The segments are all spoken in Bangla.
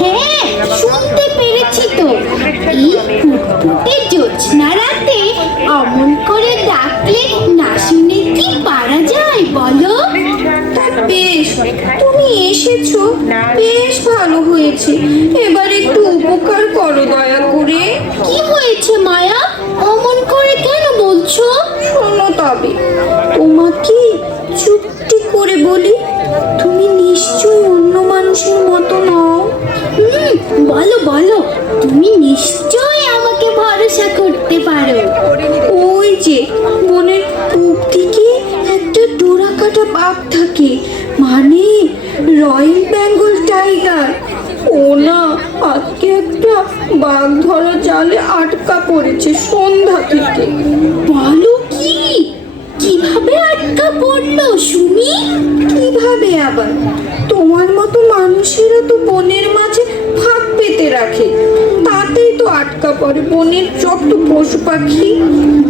হ্যাঁ, শুনতে পেরেছি তো। এই ফুটফুটে জ্যোৎস্না রাতে অমন করে ডাকলে না শুনে কি পারা যায় বলো? বেশ, তুমি এসেছো, বেশ ভালো হয়েছে। এবার একটু উপকার করো দয়া করে। কি হয়েছে মায়া? অমন করে কেন বলছো? শোনো তবে, তোমাকে চুপটি করে বলি, তুমি নিশ্চয়ই অন্য মানুষের মতো নও। বলো বলো, তুমি নিশ্চয়ই আমাকে ভরসা করতে পারো। ওই যে বনের পূব দিকে একটা ডোরাকাটা বাঘ থাকে, মানে রয়্যাল বেঙ্গল টাইগার। ও না, আজকে একটা বাঘ ধরা জালে আটকা পড়েছে সন্ধ্যা থেকে। বলো কি? কিভাবে আটকা পড়লো শুনি? কিভাবে আবার? তোমার মতো মানুষেরা তো বনের মাঝে ফাঁক পেতে রাখে, তাতেই তো আটকা পড়ে বনের যত পশু পাখি।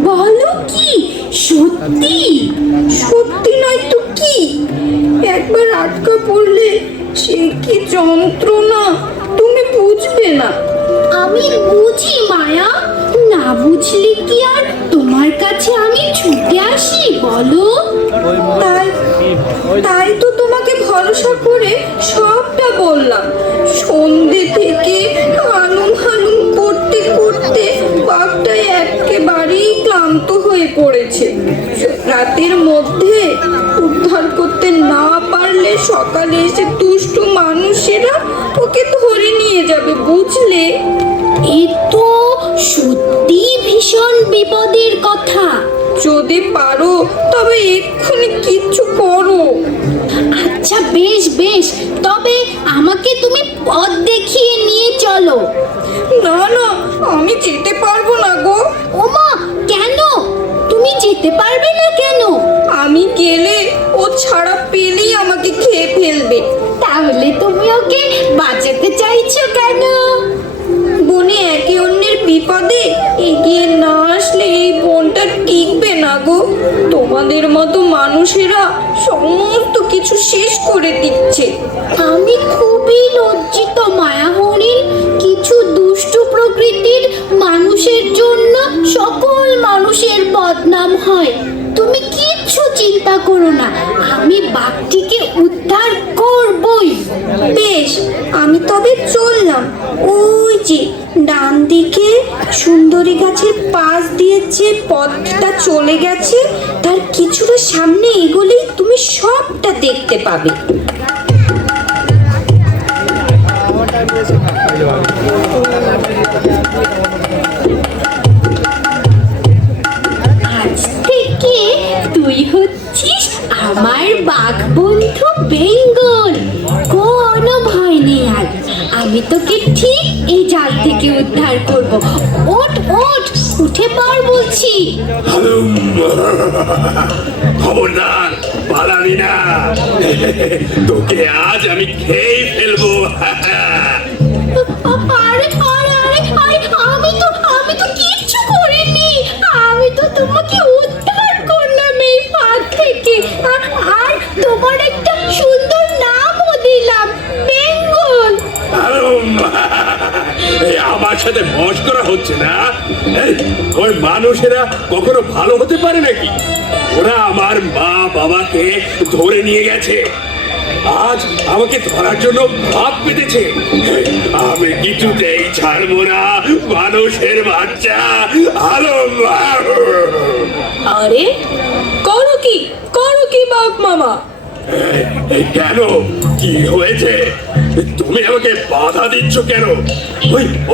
বলো কি? সত্যি? সত্যি নয় তো কি? একবার আটকা পড়লে সে কি যন্ত্রণা, তুমি বুঝবে না। আমি বুঝি মায়া, না বুঝলে কি আর তোমার কাছে আমি ছুটে আসি বলো? তাই তাই তো তোমাকে ভরসা করে সবটা বললাম। সন্ধে থেকে হালুম হালুম করতে করতে বাঘটা একেবারেই ক্লান্ত হয়ে পড়েছে। রাতের মধ্যে উদ্ধার করতে না পারলে সকালে এসে দুষ্টু মানুষেরা ওকে ধরে নিয়ে যাবে, বুঝলে? এ তো সত্যি ভীষণ বিপদের কথা। যদি পারো তবে এক্ষুনি কিচ্ছু করো। আচ্ছা বেশ বেশ, তবে আমাকে তুমি পথ দেখিয়ে নিয়ে চলো। না না, আমি যেতে পারবো না গো। ওমা, কেন? তুমি যেতে পারবে না কেন? আমি গেলে ও ছাড়া পেলেই আমাকে খেয়ে ফেলবে। তাহলে তুমি ওকে বাঁচাতে চাইছো কেন? বনে একে অন্যের বিপদে এগিয়ে না আসলে এই বনটা টিকবে না গো। তোমাদের মতো মানুষেরা সমস্ত কিছু শেষ করে দিচ্ছে। আমি খুবই লজ্জিত মায়া হরিণ। কিছু দুষ্টু প্রকৃতির মানুষের জন্য সকল মানুষের বদনাম হয়। তুমি কিচ্ছু চিন্তা করো না, আমি বাঘটিকে উদ্ধার করবই। বেশ, আমি তবে চললাম। ওই যে ডান দিকে সুন্দরী গাছের পাশ দিয়ে যে পথটা চলে গেছে, তার কিছুটা সামনে এগোলেই তুমি সবটা দেখতে পাবে। আজ থেকে তুই হচ্ছিস আমার বাঘ বন্ধু বেঙ্গল। কোনো ভয় নেই আর। আমি তোকে ঠিক এই জাল থেকে উদ্ধার করব। ওঠ ওঠ, উঠে পড় বলছি। খবরদার, পালাবি না। তোকে আজ আমি খেয়ে ফেলবো। আরে আরে আরে আরে, আমি তো কিচ্ছু করিনি। আমি তো তোমাকে উদ্ধার করলাম এই ফাঁদ থেকে। আর তোমার একটা সুন্দর নামও দিলাম, বেঙ্গল। এই আমার সাথে মশকরা হচ্ছে না? এই, ওই মানুষেরা কখনো ভালো হতে পারে নাকি? ওরা আমার মা বাবাকে ধরে নিয়ে গেছে, আজ আমাকে ধরার জন্য ভাব পেতেছে। আমি কিছুতেই ছাড়বো না মানুষের বাচ্চা। আরে করো কি বাঘ মামা? কেন, কি হয়েছে? তুমি আমাকে বাধা দিচ্ছ কেন?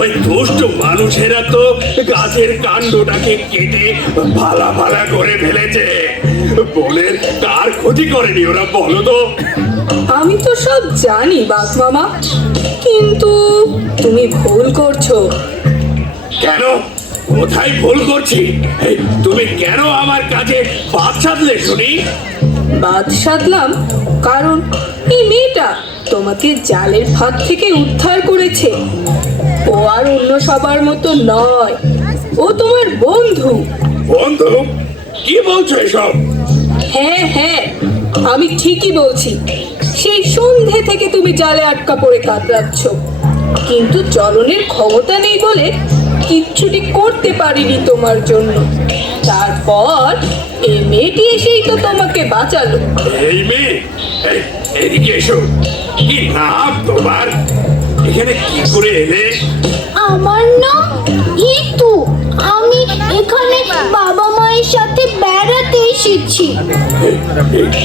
ওই দুষ্ট মানুষেরা তো গাছের কাণ্ডটাকে কেটে ভালা ভালা করে ফেলেছে। বনের কার ক্ষতি করেনি ওরা, বলো তো? আমি তো সব জানি বাঘ মামা, কিন্তু তুমি ভুল করছো। কেন? কোথায় ভুল করছি? এই, তুমি কেন আমার কাছে বাদ সাধলে শুনি? বাদ সাধলাম কারণ এই মেয়েটা তোমাকে জালের ফাঁদ থেকে উদ্ধার করেছে। ও আর অন্য সবার মতো নয়, ও তোমার বন্ধু। বন্ধু? কি বলছো এসব? হ্যাঁ হ্যাঁ, আমি ঠিকই বলছি। সেই সন্ধে থেকে তুমি জালে আটকা পড়ে কাতরাচ্ছ, কিন্তু চলনের ক্ষমতা নেই বলে কিচ্ছুটি করতে পারিনি তোমার জন্য। তারপর এই মেয়েটি এসেই তো তোমাকে বাঁচালো। এই মেয়ে, এদিকে এসো। কি নাম তোমার? এখানে কি করে এলে? আমার নাম ইতু। আমি এখানে বাবা মায়ের সাথে বেড়াতে এসেছি।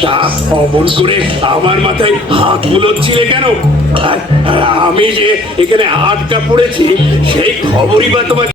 তা অমন করে আমার মাথায় হাত বুলোচ্ছিলে কেন? আর আমি যে এখানে আটকা পড়েছি সেই খবরই বা তোমাকে